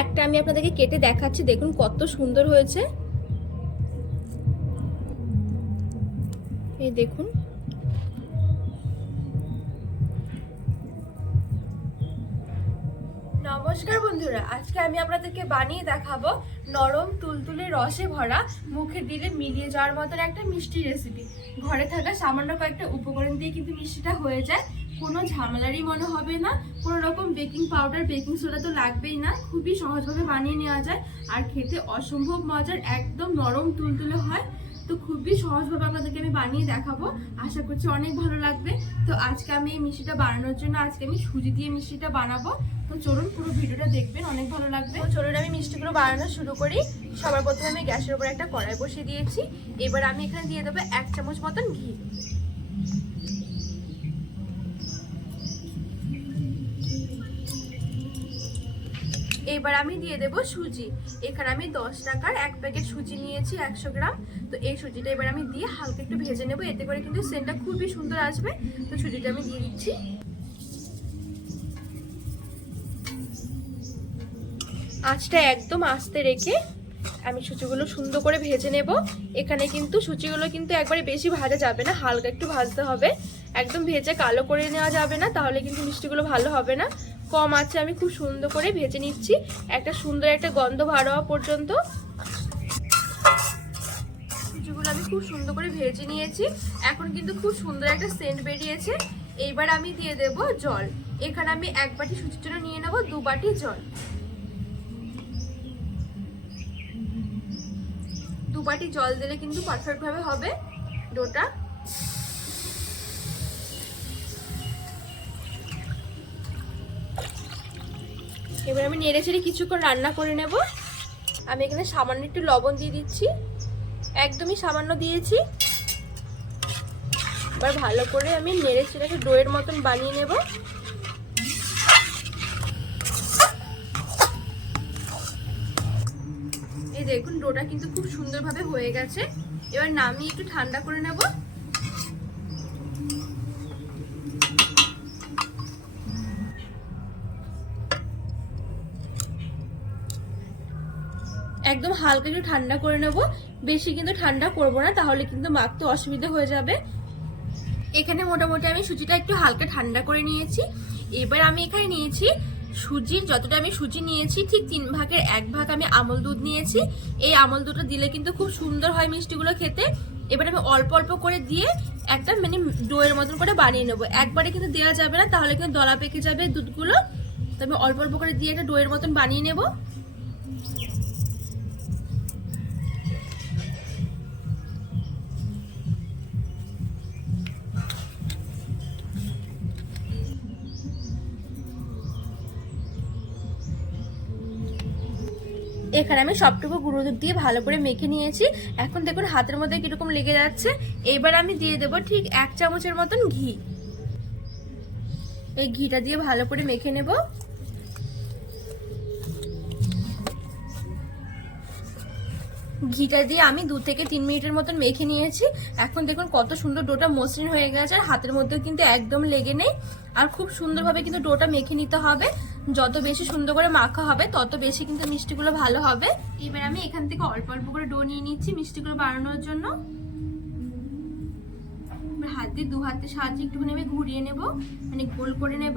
একটা আমি আপনাদেরকে কেটে দেখাচ্ছি দেখুন কত সুন্দর হয়েছে। এই দেখুন। নমস্কার বন্ধুরা, আজকে আমি আপনাদেরকে বানিয়ে দেখাবো নরম তুলতুলে রসে ভরা, মুখে দিলে মিলিয়ে যাওয়ার মতন একটা মিষ্টি রেসিপি ঘরে থাকা সামান্য কয়েকটা উপকরণ দিয়ে কিন্তু মিষ্টিটা হয়ে যায়। কোনো ঝামেলারই মনে হবে না, কোনো রকম বেকিং পাউডার বেকিং সোডা তো লাগবেই না, খুবই সহজভাবে বানিয়ে নেওয়া যায়। আর খেতে অসম্ভব মজার, একদম নরম তুলতুলে হয়। তো খুবই সহজভাবে আপনাদেরকে আমি বানিয়ে দেখাবো। আশা করছি অনেক ভালো লাগবে। তো আজকে আমি এই মিষ্টিটা বানানোর জন্য আজকে আমি সুজি দিয়ে মিষ্টিটা বানাবো। তো চলুন পুরো ভিডিওটা দেখবেন, অনেক ভালো লাগবে। তো চলুন আমি মিষ্টিগুলো বানানো শুরু করি। সবার প্রথমে আমি গ্যাসের উপর একটা কড়াই বসিয়ে দিয়েছি। এবার আমি এখানে দিয়ে দেবো এক চামচ মতন ঘি। এবার আমি দিয়ে দেব সুজি। এখানে আমি দশ টাকার এক প্যাকেট সুজি নিয়েছি, একশো গ্রাম। তো এই সুজিটা এবার আমি দিয়ে হালকা একটু ভেজে নেব, এতে করে কিন্তু সেন্টটা খুবই সুন্দর আসবে। তো সুজিটা আমি দিয়ে দিচ্ছি। আঁচটা একদম আস্তে রেখে আমি সুচিগুলো সুন্দর করে ভেজে নেব। এখানে কিন্তু সুচিগুলো কিন্তু একবারে বেশি ভাজা যাবে না, হালকা একটু ভাজতে হবে। একদম ভেজে কালো করে নেওয়া যাবে না, তাহলে কিন্তু মিষ্টিগুলো ভালো হবে না। কম আছে, আমি খুব সুন্দর করে ভেজে নিচ্ছি। একটা সুন্দর একটা গন্ধ বার হওয়া পর্যন্ত। সুজিগুলো আমি খুব সুন্দর করে ভেজে নিয়েছি। এখন কিন্তু খুব সুন্দর একটা সেন্ট বেরিয়েছে। এইবার আমি দিয়ে দেব জল। এখানে আমি এক বাটি সুচির জন্য নিয়ে নেব দু বাটি জল। দু বাটি জল দিলে কিন্তু পারফেক্ট ভাবে হবে ডোটা। এবার আমি নেড়ে ছেড়ে কিছুক্ষণ রান্না করে নেব। আমি এখানে সামান্য একটু লবণ দিয়ে দিচ্ছি। একদমই সামান্য দিয়েছি। এবার ভালো করে আমি নেড়ে ছেড়ে একটা ডোয়ের মতন বানিয়ে নেব। এই দেখুন, ডোটা কিন্তু খুব সুন্দরভাবে হয়ে গেছে। এবার নামিয়ে একটু ঠান্ডা করে নেব। একদম হালকা একটু ঠান্ডা করে নেব। বেশি কিন্তু ঠান্ডা করব না, তাহলে কিন্তু মাখতে অসুবিধা হয়ে যাবে। এখানে মোটামুটি আমি সুজিটা একটু হালকা ঠান্ডা করে নিয়েছি। এবার আমি এখানে নিয়েছি সুজির, যতটা আমি সুজি নিয়েছি, ঠিক তিন ভাগের এক ভাগ আমি আমল দুধ নিয়েছি। এই আমল দুধটা দিলে কিন্তু খুব সুন্দর হয় মিষ্টিগুলো খেতে। এবার আমি অল্প অল্প করে দিয়ে একটা মানে ডোয়ের মতন করে বানিয়ে নেব। একবারে কিন্তু দেওয়া যাবে না, তাহলে কিন্তু দলা পেকে যাবে দুধগুলো। তো আমি অল্প অল্প করে দিয়ে একটা ডোয়ের মতন বানিয়ে নেব। এখানে আমি সবটুকু গুঁড়ো দুধ দিয়ে ভালো করে মেখে নিয়েছি। এখন দেখুন হাতের মধ্যে কীরকম লেগে যাচ্ছে। এবার আমি দিয়ে দেব ঠিক এক চামচের মতন ঘি। এই ঘিটা দিয়ে ভালো করে মেখে নেব। ঘিটা দিয়ে আমি দু থেকে তিন মিনিটের মতন মেখে নিয়েছি। এখন দেখুন কত সুন্দর ডোটা মসৃণ হয়ে গেছে আর হাতের মধ্যেও কিন্তু একদম লেগে নেই। আর খুব সুন্দরভাবে কিন্তু ডোটা মেখে নিতে হবে। যত বেশি সুন্দর করে মাখা হবে, তত বেশি কিন্তু মিষ্টিগুলো ভালো হবে। এবার আমি এখান থেকে অল্প অল্প করে ডো নিয়ে নিচ্ছি মিষ্টিগুলো বানানোর জন্য। হাত দিয়ে দু হাতের সাহায্যে একটুখানি আমি ঘুরিয়ে নেব মানে গোল করে নেব।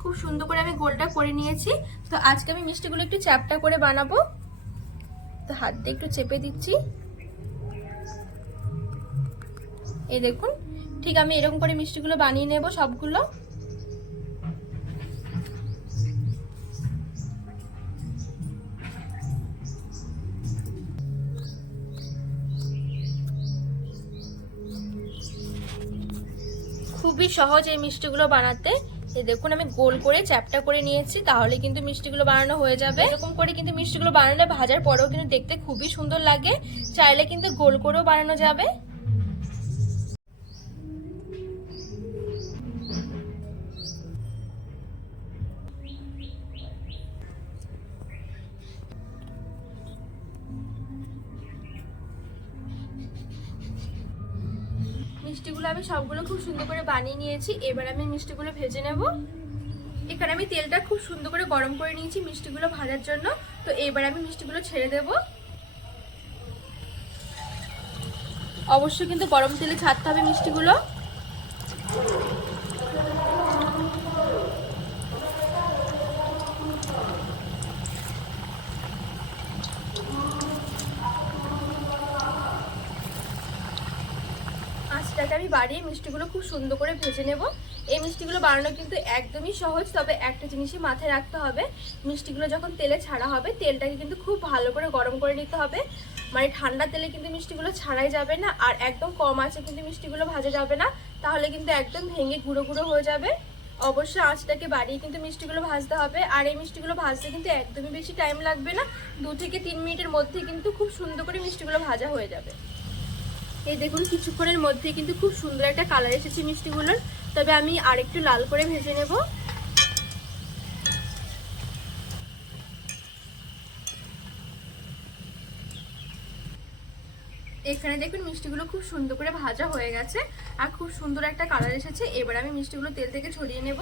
খুব সুন্দর করে আমি গোলটা করে নিয়েছি। তো আজকে আমি মিষ্টিগুলো একটু চ্যাপটা করে বানাবো। তো হাত দিয়ে একটু চেপে দিচ্ছি। এই দেখুন, ঠিক আমি এরকম করে মিষ্টিগুলো বানিয়ে নেব সবগুলো। খুবই সহজ এই মিষ্টিগুলো বানাতে। এই দেখুন, আমি গোল করে, চ্যাপটা করে নিয়েছি, তাহলে কিন্তু মিষ্টিগুলো বানানো হয়ে যাবে। এরকম করে কিন্তু মিষ্টিগুলো বানালে ভাজার পরেও কিন্তু দেখতে খুবই সুন্দর লাগে। চাইলে কিন্তু গোল করেও বানানো যাবে। মিষ্টিগুলো আমি সবগুলো খুব সুন্দর করে বানিয়ে নিয়েছি। এবার আমি মিষ্টিগুলো ভেজে নেব। এখানে আমি তেলটা খুব সুন্দর করে গরম করে নিয়েছি মিষ্টিগুলো ভাজার জন্য। তো এবার আমি মিষ্টিগুলো ছেড়ে দেব। অবশ্যই কিন্তু গরম তেলে ছাড়তে হবে মিষ্টিগুলো। আঁচটাকে আমি বাড়িয়ে মিষ্টিগুলো খুব সুন্দর করে ভেজে নেব। এই মিষ্টিগুলো বানানো কিন্তু একদমই সহজ, তবে একটা জিনিসই মাথায় রাখতে হবে। মিষ্টিগুলো যখন তেলে ছাড়া হবে, তেলটাকে কিন্তু খুব ভালো করে গরম করে নিতে হবে। মানে ঠান্ডা তেলে কিন্তু মিষ্টিগুলো ছাড়াই যাবে না, আর একদম কম আছে কিন্তু মিষ্টিগুলো ভাজা যাবে না। তাহলে কিন্তু একদম ভেঙে গুঁড়ো গুঁড়ো হয়ে যাবে। অবশ্যই আঁচটাকে বাড়িয়ে কিন্তু মিষ্টিগুলো ভাজতে হবে, আর এই মিষ্টিগুলো ভাজতে কিন্তু একদমই বেশি টাইম লাগবে না। দু থেকে তিন মিনিটের মধ্যে কিন্তু খুব সুন্দর করে মিষ্টিগুলো ভাজা হয়ে যাবে। এই দেখুন, কিছুক্ষণের মধ্যে কিন্তু খুব সুন্দর একটা কালার এসেছে মিষ্টিগুলোর। তবে আমি আরেকটু লাল করে ভেজে নেব। এখানে দেখুন, মিষ্টিগুলো খুব সুন্দর করে ভাজা হয়ে গেছে আর খুব সুন্দর একটা কালার এসেছে। এবার আমি মিষ্টিগুলো তেল থেকে ছড়িয়ে নেব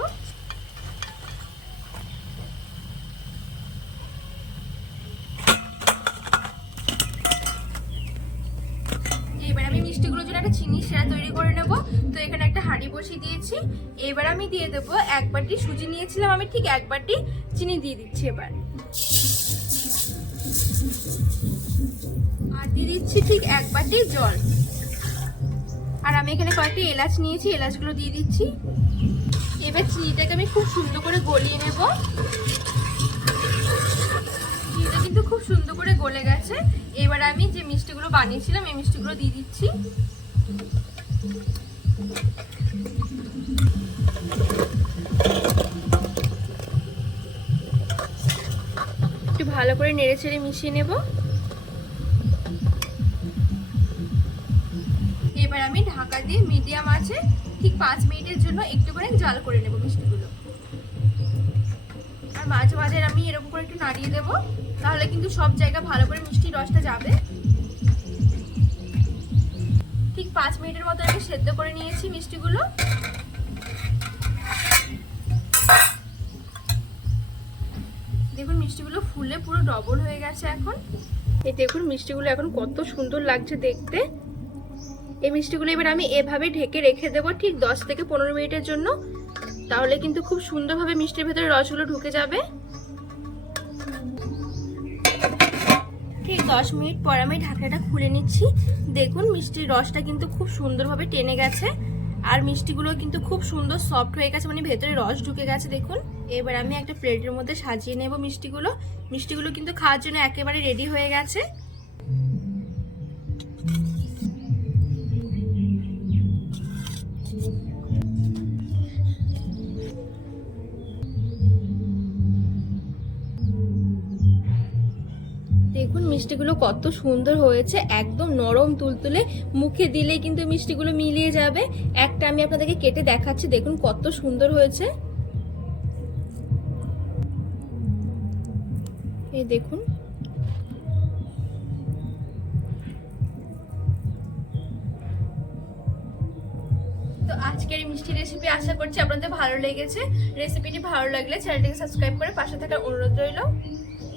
এবার আমি চিনি সেরা তৈরি করে নেব। তো এখানে একটা হাঁড়ি বসিয়ে দিয়েছি। এবার আমি দিয়ে দেব এক বাটি সুজি। নিয়েছিলাম আমি ঠিক এক বাটি চিনি দিয়ে দিচ্ছি এবার। আর দিয়ে দিচ্ছি ঠিক এক বাটি জল। আর আমি এখানে কয়েকটি এলাচ নিয়েছি, এলাচগুলো দিয়ে দিচ্ছি। এবার চিনিটাকে আমি খুব সুন্দর করে গলিয়ে নেব। চিনিটা কিন্তু খুব সুন্দর করে গলে গেছে। এবার আমি যে মিষ্টিগুলো বানিয়েছিলাম, এই মিষ্টিগুলো দিয়ে দিচ্ছি। একটু ভালো করে নেড়ে ছেড়ে মিশিয়ে নেব। এবার আমি ঢাকা দিয়ে মিডিয়াম আছে, ঠিক পাঁচ মিনিটের জন্য একটু করে জাল করে নেব মিষ্টিগুলো। আর মাঝে মাঝে আমি এরকম করে একটু নাড়িয়ে দেবো, তাহলে কিন্তু সব জায়গা ভালো করে মিষ্টির রসটা যাবে। ঠিক পাঁচ মিনিটের মতো আমি সেদ্ধ করে নিয়েছি মিষ্টিগুলো। দেখুন, মিষ্টিগুলো ফুলে পুরো ডবল হয়ে গেছে এখন। এই দেখুন, মিষ্টিগুলো এখন কত সুন্দর লাগছে দেখতে। এই মিষ্টিগুলো এবার আমি এভাবে ঢেকে রেখে দেবো ঠিক দশ থেকে পনেরো মিনিটের জন্য। তাহলে কিন্তু খুব সুন্দরভাবে মিষ্টির ভেতরে রসগুলো ঢুকে যাবে। দশ মিনিট পর আমি ঢাকনাটা খুলে নিচ্ছি। দেখুন, মিষ্টির রসটা কিন্তু খুব সুন্দরভাবে টেনে গেছে। আর মিষ্টিগুলো কিন্তু খুব সুন্দর সফট হয়ে গেছে মানে ভেতরে রস ঢুকে গেছে, দেখুন। এবার আমি একটা প্লেটের মধ্যে সাজিয়ে নেব মিষ্টিগুলো। মিষ্টিগুলো কিন্তু খাওয়ার জন্য একেবারে রেডি হয়ে গেছে। দেখুন, মিষ্টিগুলো কত সুন্দর হয়েছে। একদম নরম তুলতুলে মুখে দিলে কিন্তু মিষ্টিগুলো মিলিয়ে যাবে। একটা আমি আপনাদেরকে কেটে দেখাচ্ছি, দেখুন কত সুন্দর হয়েছে। এই দেখুন। তো আজকের এই মিষ্টি রেসিপি আশা করছি আপনাদের ভালো লেগেছে। রেসিপিটি ভালো লাগলে চ্যানেলটিকে সাবস্ক্রাইব করে পাশে থাকার অনুরোধ রইল।